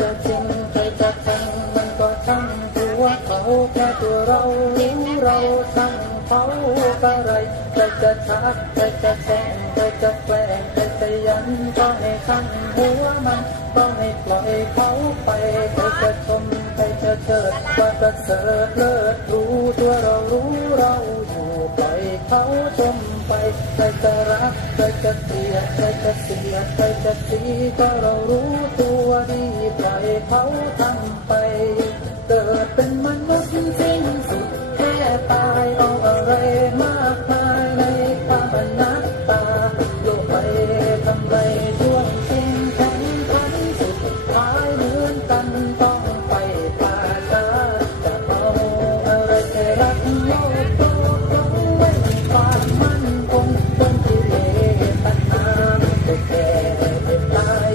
จะจริงใจจะแต่งมันก็ทำตัวเขาแค่ตัวเรารู้เราทำเขาอะไรใจจะชักใจจะแสงใจจะแปลงใจจะยันก็ให้ทั้งหัวมันก็ให้ปล่อยเขาไปใจจะชมใจจะเจิดว่าจะเสริเลิศรู้ตัวเรารู้เรา เขาจมไปใครจะรักใครจะเกลียดใครจะเสียใครจะสีก็เรารู้ตัวดีปล่อยเขาทำไป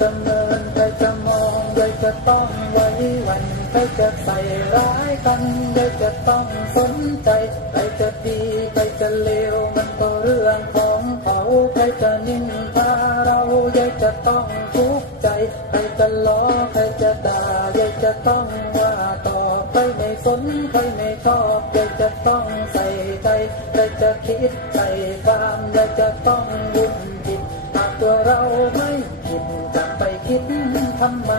จะเมินใครจะมองใครจะต้องไว้วันใครจะใส่ร้ายกันใครจะต้องสนใจใครจะดีใครจะเลวมันก็เรื่องของเขาใครจะนิ่งตาเราใครจะต้องทุกข์ใจใครจะล้อใครจะด่าใครจะต้องว่าต่อใครไม่สนใครไม่ชอบใครจะต้องใส่ใจใครจะคิดใจตามใครจะต้องยุ่งผิดหากตัวเราไม่ผิดจะไป คิดทำไม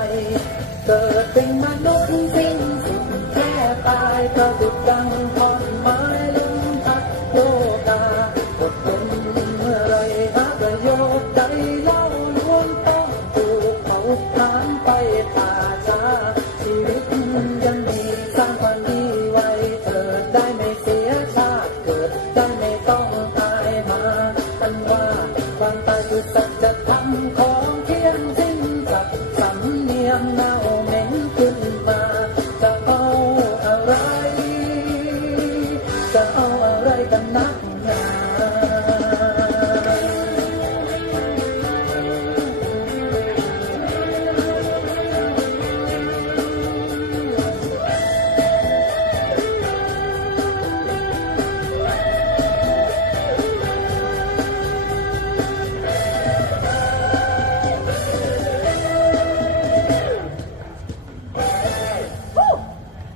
เกิดเป็นมนุษย์สิ้นสุดแค่ตายประดุจดังท่อนไม้ลืมพัดโลกาอดทนเมื่อไรหาประโยชน์ใดเล่า